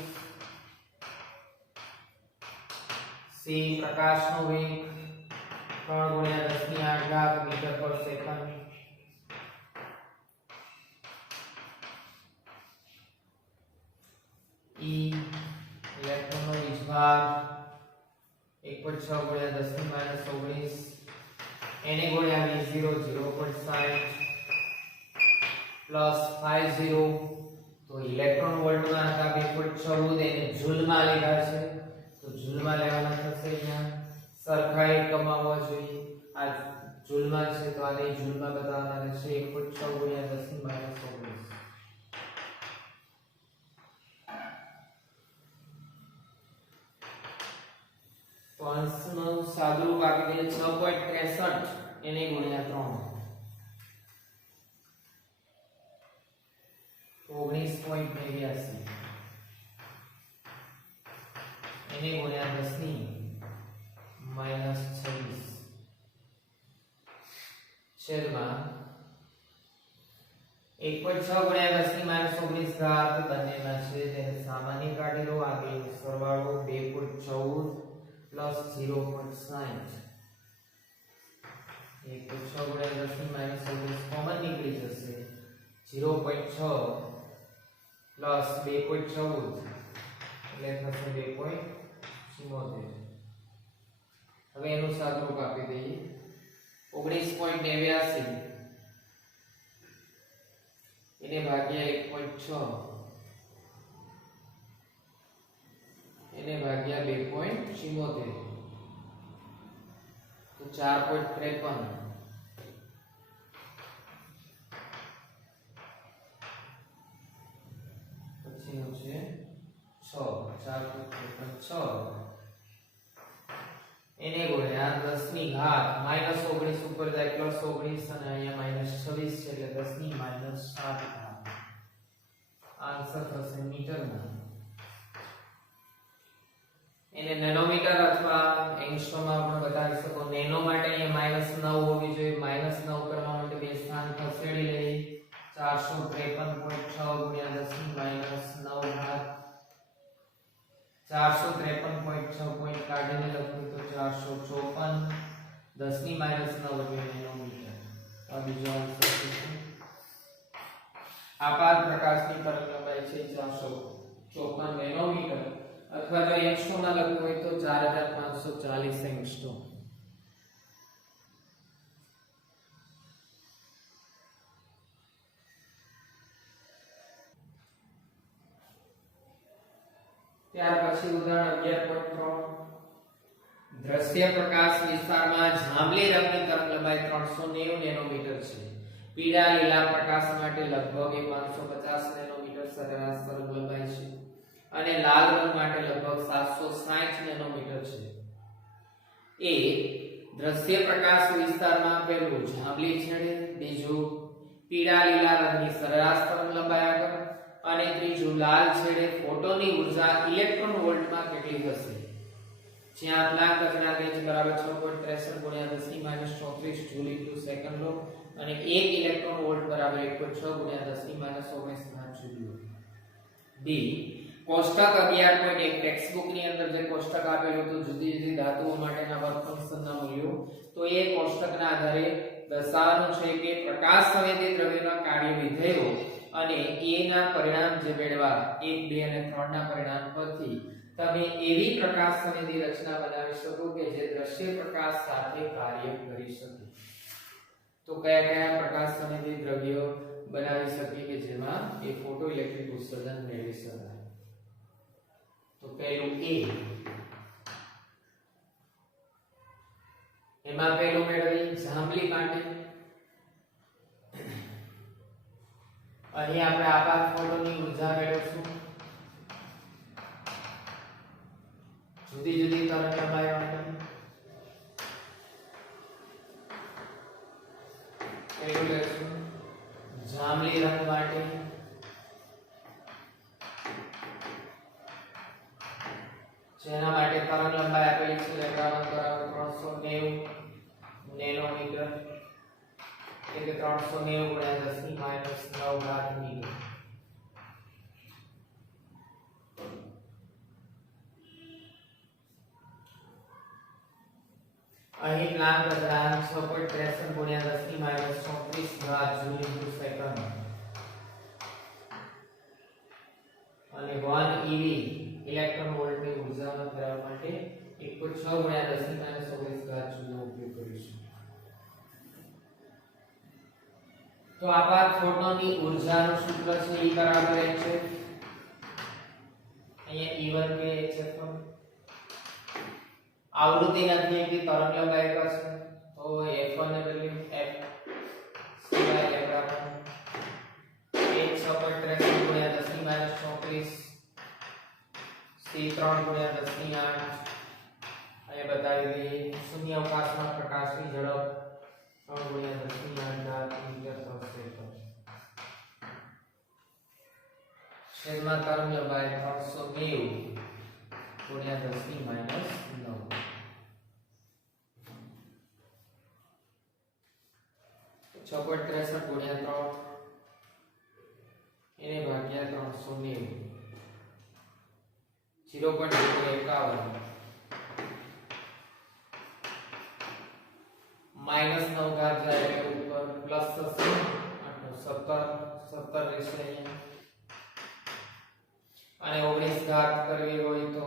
c પ્રકાશનો વેગ 3 ગુણ્યા 10⁸ ઘાત મીટર પર સેકન્ડ, e ઇલેક્ટ્રોનનો વીજભાર 1.6 ગુણ્યા 10⁻19, એને ગુણ્યા v0 0.60 પ્લસ ϕ0. તો ઇલેક્ટ્રોન વોલ્ટમાં હતા 2.14, એને જૂલમાં લીધા છે તો જૂલમાં લેવાના થશે. અહીંયા સરખા એકમ આવવા જોઈએ, આ જૂલમાં છે તો આને જૂલમાં બતાવવાના રહેશે. 1.6 ગુણ્યા 10⁻19 તો આપી દે 6.63 એને ગુણ્યા 3 19.89 એને ગુણ્યા 10 ની -26 છેદમાં 1.6 ગુણ્યા 10 ની -19 ઘાત બંનેના છે તેને સામાન્ય કાઢી લો. આ બે સરવાળો 2.14 પ્લસ 0.60 1.6 ગુણ્યા 10 ની -19 કોમન નીકળી જશે 0.6 પ્લસ 2.14 એટલે થશે 2.74. હવે એનું સાદુરૂપ આપી દઈએ 19.89 એને ભાગ્યા 1.6 એને ભાગ્યા 2.74 તો 4.53 પછીનું છે 4.53 એને ગુણ્યા 10 ની ઘાત -19 ઉપર જાય +19 અને અહીંયા -26 છે એટલે 10 ની -7 ઘાત. આન્સર થશે મીટરમાં. એને નેનોમીટર અથવા એંગસ્ટ્રોમમાં પણ બતાવી શકો. નેનો માટે અહીંયા -9 હોવી જોઈએ. -9 કરવા માટે બે સ્થાન ખસેડી લઈએ 453.6 ગુણ્યા 10 ની -9 ઘાત 453.6 પોઈન્ટ કાઢીને લખું તો 454 10 ની -9 એટલે નેનોમીટર. આ બીજો આન્સર છે. આપાત પ્રકાશની તરંગલંબાઈ છે 454 નેનોમીટર અથવા જો એંગસ્ટ્રોમમાં લખવું હોય તો 4540 એંગસ્ટ્રોમ. ત્યાર પછી ઉદાહરણ 11.3 દ્રશ્ય પ્રકાશ વિસ્તારમાં જાંબલી રંગની તરંગલંબાઈ 390 નેનોમીટર છે. પીળા લીલા પ્રકાશ માટે લગભગ 550 નેનોમીટર સરેરાશ તરંગલંબાઈ છે અને લાલ રંગ માટે લગભગ 760 નેનોમીટર છે. એ દ્રશ્ય પ્રકાશ વિસ્તારમાં પહેલું જાંબલી છેડે, બીજું પીળા લીલા રંગની સરેરાશ તરંગલંબાઈ આગળ અને ત્રીજું લાલ છેડે ફોટોની ઊર્જા ઇલેક્ટ્રોન વોલ્ટમાં કેટલી હશે. જ્યાં પ્લાન્ક અચળાંક h બરાબર 6.63 ગુણ્યા 10 ની -34 જૂલ ઇન્ટુ સેકન્ડ લો અને 1 ઇલેક્ટ્રોન વોલ્ટ બરાબર 1.6 ગુણ્યા 10 ની -19 ઘાત જૂલ લો. ડી કોષ્ટક 11.1 ટેક્સ્ટ બુક ની અંદર જે કોષ્ટક આપેલું હતું જુદી જુદી ધાતુઓ માટેના વર્ક ફંક્શનના મૂલ્યો, તો એ કોષ્ટકના આધારે દર્શાવવાનું છે કે પ્રકાશ સંવેદી દ્રવ્યના કાર્ય વિધેયો અને a ના પરિણામ જે મેળવા 1 2 અને 3 ના પરિણામ પરથી તમે એવી પ્રકાશ સંવેદી રચના બનાવી શકો કે જે દ્રશ્ય પ્રકાશ સાથે કાર્ય કરી શકે. તો કયા કયા પ્રકાશ સંવેદી દ્રવ્યો બનાવી શકે કે જેમાં એ ફોટો ઇલેક્ટ્રિક ઉત્સર્જન મેળવી શકાય. તો પહેલું a, એમાં પહેલું મેળવી જાંબલી માટે. અહીં આપણે આપાત ફોટોની ઊર્જા મેળવશું જુદી જુદી તરંગલંબાઈ માટે. પહેલું લેશું જાંબલી રંગ માટે. જેના માટે તરંગલંબાઈ આપેલી છે લેમ્ડા1 બરાબર 390 નેનોમીટર એટલે 390 ગુણ્યા 10 ની -9 ઘાત મીટર. અહીં પ્લાન્ક અચળાંક 6.63 ગુણ્યા 10 ની -34 ઘાત જૂલ ઇન્ટુ સેકન્ડ અને 1 eV ઇલેક્ટ્રોન વોલ્ટની ઉર્જાનો મેળવવા માટે 1.6 ગુણ્યા 10 ની -19 ઘાત જૂલનો ઉપયોગ કરીશું. તો આપાત ફોટોનની ઊર્જાનું સૂત્ર છે E બરાબર h છે. અહીંયા E1 કે hf આવૃત્તિ નથી કે તરંગલંબાઈ એક છે તો f1 ને બદલે f સિવાય f રાખવાનું. h 6.63 ગુણ્યા 10 ની -34 c3 ગુણ્યા 10 ની 8 અહીંયા બતાવી દઈએ. શૂન્ય અવકાશમાં છેદમાં તરંગ લંબાઈ 390 ગુણ્યા 10 ની માઈનસ 9 6.63 ગુણ્યા 3 એને ભાગ્યા 390 0.051 माइनस 9 घात जाएगा ऊपर प्लस 17 રહેશે અહીંયા અને 19 ઘાત કરવી હોય તો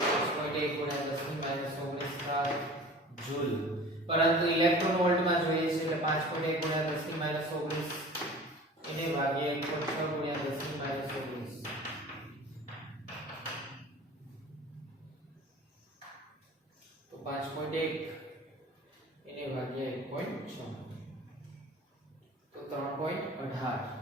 5.1 ગુણ્યા 10 ની માઈનસ 19 ઘાત જૂલ, પરંતુ ઇલેક્ટ્રોન વોલ્ટ માં જોઈએ છે એટલે 5.1 ગુણ્યા 10 ની માઈનસ 19 એને ભાગ્યા 1.6 ગુણ્યા 10 ની માઈનસ 19 તો 5.1 એને ભાગ્યા 1.6 તો 3.18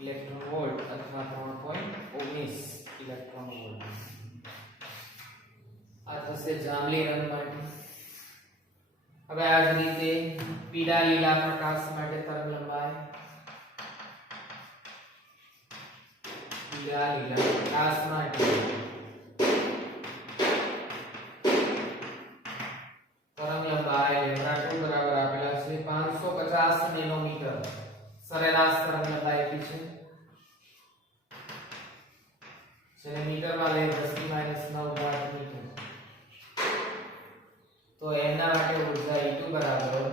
ઇલેક્ટ્રોન વોલ્ટ અથવા 3.19 ઇલેક્ટ્રોન વોલ્ટ આ થશે જાંબલી રંગ માટે. હવે આ જ રીતે પીળા લીલા પ્રકાશ માટે તરંગ લંબાઈ પીળા લીલા પ્રકાશ માટે તરંગ લંબાઈ λ2 બરાબર આપેલા છે 550 નેનોમીટર સરેરાશ તરંગ લંબાઈ આપી છે જેને મીટરમાં લઈ 10⁻⁹ મીટર. તો એના માટે ઊર્જા E2 બરાબર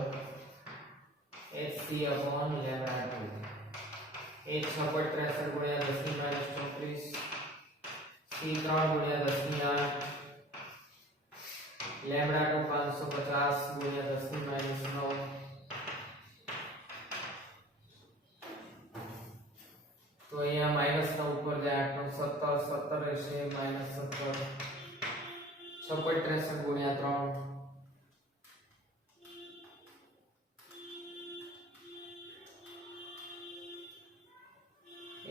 hc/λ2 એ 6.63 ગુણ્યા 10⁻⁴ C3 ગુણ્યા 10⁸ λ2 550 ગુણ્યા 10⁻⁹ तो यहाँ माइनस 9 ऊपर जाए 17 રહેશે -17 6.63 ગુણ્યા 3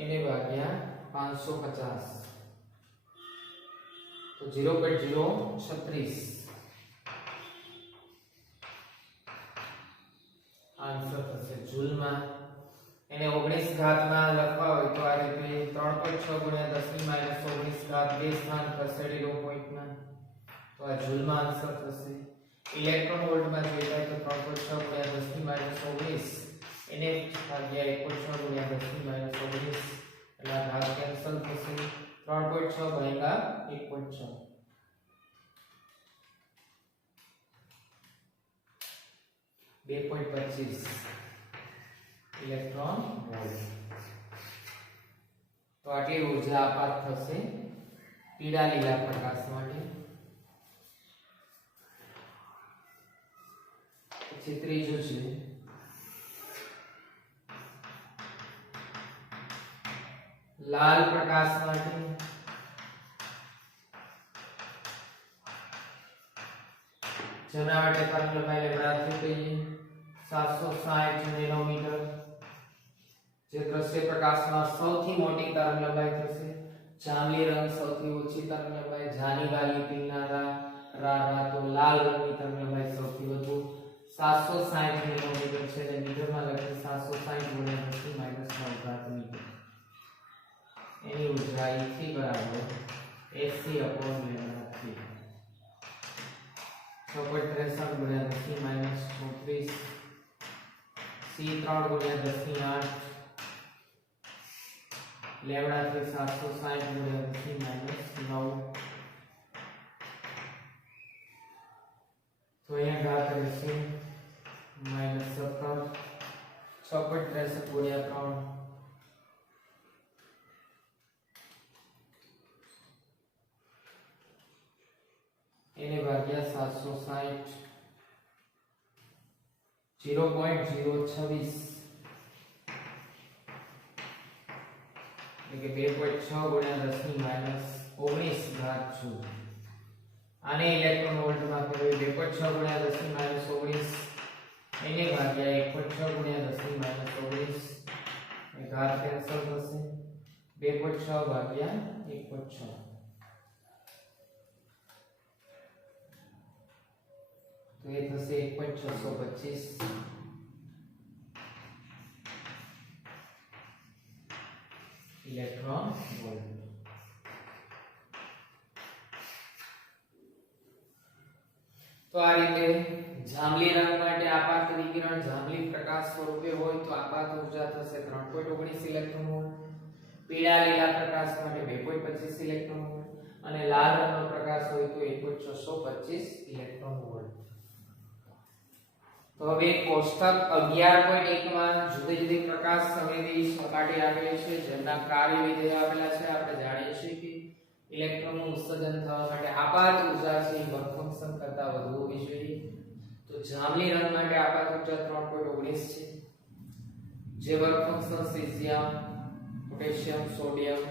એને ભાગ્યા 550 તો 0.036 આન્સર થશે જૂલમાં. એને 19 ઘાતમાં લખવા હોય તો આ રીતે 3.6 ગુણ્યા 10⁻⁹ ઘાત બે સ્થાન ખસેડી લો પોઈન્ટમાં તો આ જૂલમાં આન્સર થશે. ઇલેક્ટ્રોન વોલ્ટમાં જોઈએ તો 3.6 ગુણ્યા 10⁻⁹ એને ભાગ્યા 1.6 ગુણ્યા 10⁻⁹ એટલે આ ઘાત કેન્સલ થશે. 3.6 ભાગ્યા 1.6 2.25 ઇલેક્ટ્રોન વોલ્ટ. તો આટલી ઊર્જા આપાત થશે પીળા લીલા પ્રકાશ માટે. પછી ત્રીજું છે લાલ પ્રકાશ માટે. જેના માટે તરંગ લંબાઈ λ3 કહીએ 760 નેનોમીટર જે દ્રશ્ય પ્રકાશમાં સૌથી મોટી તરંગ લંબાઈ થશે. જાંબલી રંગ સૌથી ઓછી તરંગ લંબાઈ, જાની વાલી પીળા રા તો લાલ રંગની તરંગ લંબાઈ સૌથી વધુ 760 નેનોમીટર છે અને મીટરમાં લખીએ 760 ગુણ્યા 10⁻⁹ મીટર. એની ઊર્જા E3 બરાબર hc/λ3 6.63 ગુણ્યા 10⁻⁴ C3 ગુણ્યા 10⁸ λ3 760 ગુણ્યા 10⁻⁹ તો અહીંયા ઘાત રહેશે -17 6.63 ગુણ્યા 3 એને ભાગ્યા 760 0.026 એટલે કે 2.6 ગુણ્યા 10⁻⁹ ઘાત જૂલ. આને ઇલેક્ટ્રોન વોલ્ટમાં ફેરવી 2.6 ગુણ્યા 10⁻⁴ એને ભાગ્યા 1.6 ગુણ્યા 10⁻⁴ ઘાત કેન્સલ થશે. 2.6 ભાગ્યા 1.6 તો એ થશે 1.625 ઇલેક્ટ્રોન વોલ્ટ. તો આ રીતે જાંબલી રંગ માટે આપાત વિકિરણ જાંબલી પ્રકાશ સ્વરૂપે હોય તો આપાત ઊર્જા થશે 3.19 ઇલેક્ટ્રોન વોલ્ટ. પીળા લીલા પ્રકાશ માટે 2.25 ઇલેક્ટ્રોન વોલ્ટ અને લાલ રંગનો પ્રકાશ હોય તો 1.625 ઇલેક્ટ્રોન વોલ્ટ. તો હવે કોષ્ટક 11.1 માં જુદી જુદી પ્રકાશ સંવેદી સપાટી આપેલી છે જેમના કાર્ય વિધેય આપેલા છે. આપણે જાણીએ છીએ કે ઇલેક્ટ્રોનનું ઉત્સર્જન થવા માટે આપાત ઊર્જા છે વર્ક ફંક્શન કરતા વધુ હોવી જોઈએ. તો જાંબલી રંગ માટે આપાત ઊર્જા 3.19 છે જે work function caesium potassium sodium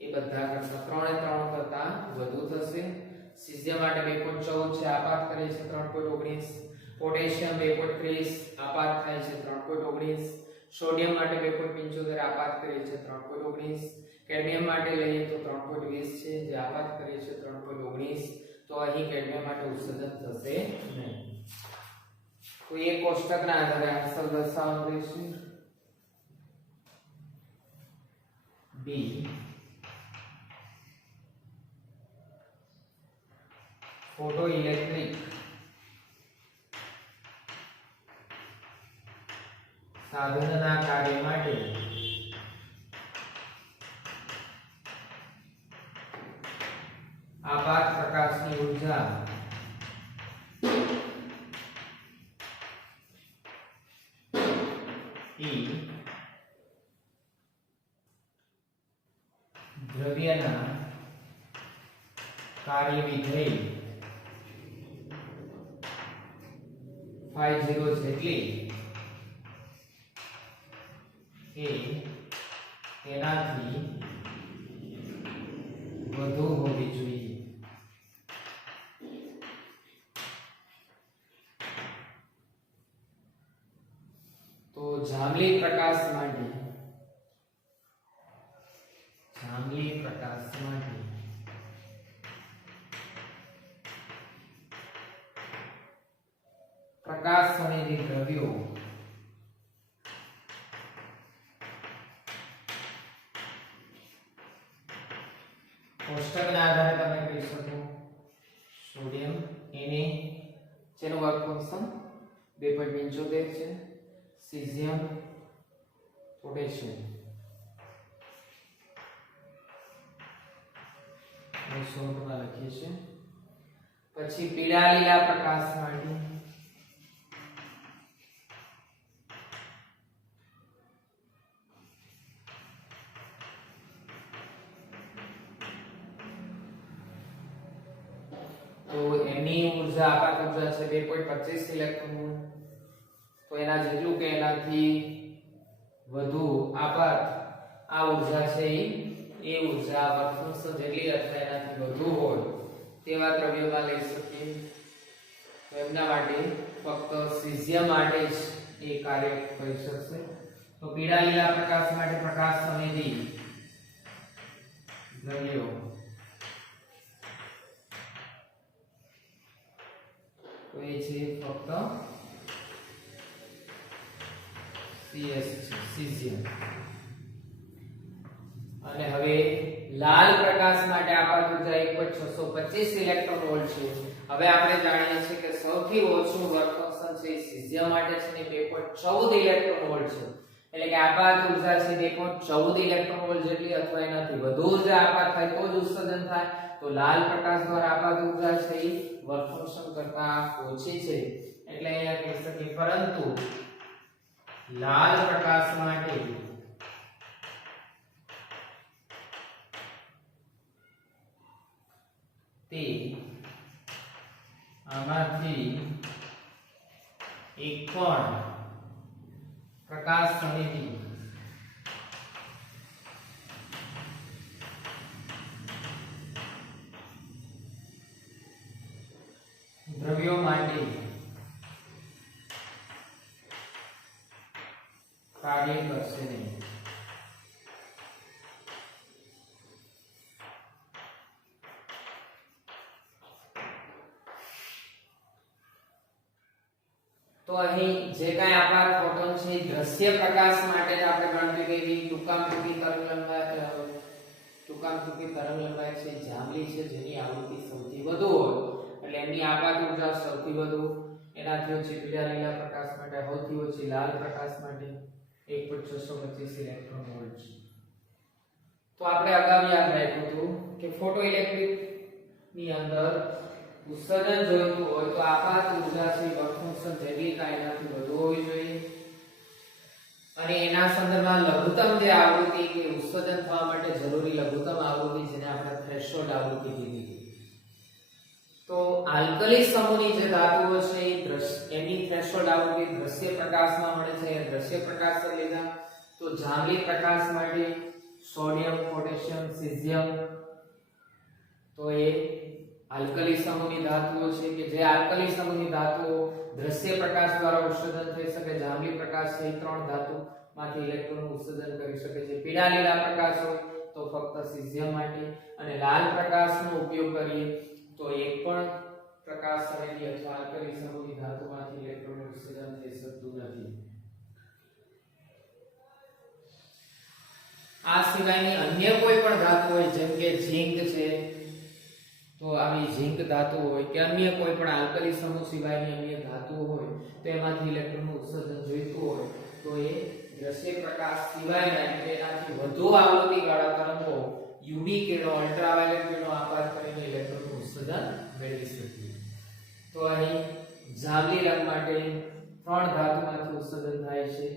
એ બધા કરતા 3 કરતા વધુ થશે. સીઝિયમ માટે 2.14 છે આપાત કરે છે 3.19. પોટેશિયમ 2.30 આપાત થાય છે 3.19. સોડિયમ માટે 2.75 આપાત કરે છે 3.19. કેડમિયમ માટે લઈએ તો 3.20 છે જે આપાત કરે છે 3.19. તો અહીં કેડમિયમ માટે ઉત્સર્જન થશે નહીં. તો એ કોષ્ટકના આધારે આન્સર દર્શાવવાનો રહેશે. બી ફોટો ઇલેક્ટ્રિક સાધનના કાર્ય માટે આપાત પ્રકાશની ઊર્જા E દ્રવ્યના કાર્ય વિધેય phi 0 જેટલી એ તેનાથી વધુ હોવી જોઈએ. તો જાંબલી પ્રકાશ માટે પ્રકાશ સંવેદી દ્રવ્યો કોષ્ટકના આધારે તમે કહી શકો સોડિયમ Na જેનું વર્ક ફંક્શન 2.75 છે. સીઝિયમ પોટેશિયમ એ શોર્ટમાં લખીએ છીએ. પછી પીળા લીલા પ્રકાશ માટે તો એની ઊર્જા આપાત ઊર્જા છે 2.25 ઇલેક્ટ્રોન વોલ્ટ. તો એના જેટલું કે એનાથી વધુ આપાત આ ઊર્જા છે એ ઊર્જા વર્ક ફંક્શન જેટલી અથવા એનાથી વધુ હોય તેવા દ્રવ્યોમાં લઈ શકીએ. તો એમના માટે ફક્ત સીઝિયમ માટે જ એ કાર્ય કરી શકશે. તો પીળા લીલા પ્રકાશ માટે પ્રકાશ સંવેદી દ્રવ્યો તો એ છે ફક્ત CS સીઝિયમ. અને હવે લાલ પ્રકાશ માટે આપાત ઊર્જા 1.625 ઇલેક્ટ્રોન વોલ્ટ છે. હવે આપણે જાણીએ છીએ કે સૌથી ઓછું વર્ક ફંક્શન છે સીઝિયમ માટે છે ને 2.14 ઇલેક્ટ્રોન વોલ્ટ છે. એટલે કે આપાત ઊર્જા છે 2.14 ઇલેક્ટ્રોન વોલ્ટ જેટલી અથવા એનાથી વધુ ઊર્જા આપાત થાય તો જ ઉત્સર્જન થાય. તો લાલ પ્રકાશ દ્વારા આપાત ઊર્જા છે એ વર્ક ફંક્શન કરતા ઓછી છે. એટલે અહીંયા કહી શકીએ પરંતુ લાલ પ્રકાશ માટે તે આમાંથી એક પણ પ્રકાશ સંવેદી દ્રવ્યો માટે કાર્ય કરશે નહીં. તો અહીં જે કાંઈ આપણા ફોટોન છે એ દ્રશ્ય પ્રકાશ માટે આપણે ગણતરી કરી ટૂંકામટૂંકી તરંગ લંબાઈ છે જાંબલી છે જેની આવૃત્તિ સૌથી વધુ હોય એટલે એમની આપાત ઊર્જા સૌથી વધુ એનાથી ઓછી પીળા લીલા પ્રકાશ માટે સૌથી ઓછી લાલ પ્રકાશ માટે 1.625 ઇલેક્ટ્રોન વોલ્ટ છે. તો આપણે અગાઉ યાદ રાખ્યું હતું કે ફોટો ઇલેક્ટ્રિક ની અંદર ઉત્સર્જન જોઈતું હોય તો આપાત ઊર્જા છે વર્ક ફંક્શન જેટલી કાયદાથી વધુ હોવી જોઈએ અને એના સંદર્ભમાં લઘુત્તમ જે આવૃત્તિ કે ઉત્સર્જન થવા માટે જરૂરી લઘુત્તમ આવૃત્તિ જેને આપણે થ્રેશોલ્ડ આવૃત્તિ કીધી હતી. તો આલ્કલી સમૂહની જે ધાતુઓ છે એની થ્રેશોલ્ડ આવૃત્તિ દ્રશ્ય પ્રકાશમાં મળે છે. દ્રશ્ય પ્રકાશ લીધા તો જાંબલી પ્રકાશ માટે સોડિયમ પોટેશિયમ સીઝિયમ તો એ આલ્કલી સમૂહની ધાતુઓ છે કે જે આલ્કલી સમૂહની ધાતુઓ દ્રશ્ય પ્રકાશ દ્વારા ઉત્સર્જન થઈ શકે. જાંબલી પ્રકાશ છે ત્રણ ધાતુમાંથી ઇલેક્ટ્રોનનું ઉત્સર્જન કરી શકે છે. પીળા લીલા પ્રકાશ હોય તો ફક્ત સીઝિયમ માટે અને લાલ પ્રકાશનો ઉપયોગ કરીએ તો એક પણ પ્રકાશ સરેલી અથવા આલ્કલી સમૂહની ધાતુમાંથી ઇલેક્ટ્રોનનું ઉત્સર્જન થઈ શકતું નથી. આ સિવાયની અન્ય કોઈ પણ ધાતુ હોય જેમ કે ઝિંક છે તો આવી ઝિંક ધાતુ હોય કે અન્ય કોઈ પણ આલ્કલી સમૂહ સિવાયની અન્ય ધાતુઓ હોય તો એમાંથી ઇલેક્ટ્રોનનું ઉત્સર્જન જોઈતું હોય તો એ દ્રશ્ય પ્રકાશ સિવાયના એટલે એનાથી વધુ આવૃત્તિવાળા તરંગો યુવી કિરણો અલ્ટ્રાવાયોલેટ કિરણો આપાત કરીને ઇલેક્ટ્રોનનું ઉત્સર્જન મેળવી શકીએ. તો અહીં જાંબલી રંગ માટે ત્રણ ધાતુમાંથી ઉત્સર્જન થાય છે.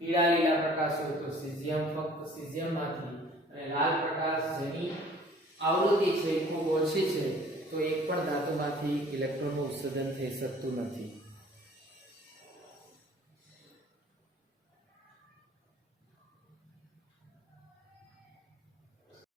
પીળા લીલા પ્રકાશ હોય તો સીઝિયમ ફક્ત સીઝિયમમાંથી અને લાલ પ્રકાશ જેની આવૃત્તિ છે ખૂબ ઓછી છે તો એક પણ ધાતુમાંથી ઇલેક્ટ્રોનનું ઉત્સર્જન થઈ શકતું નથી.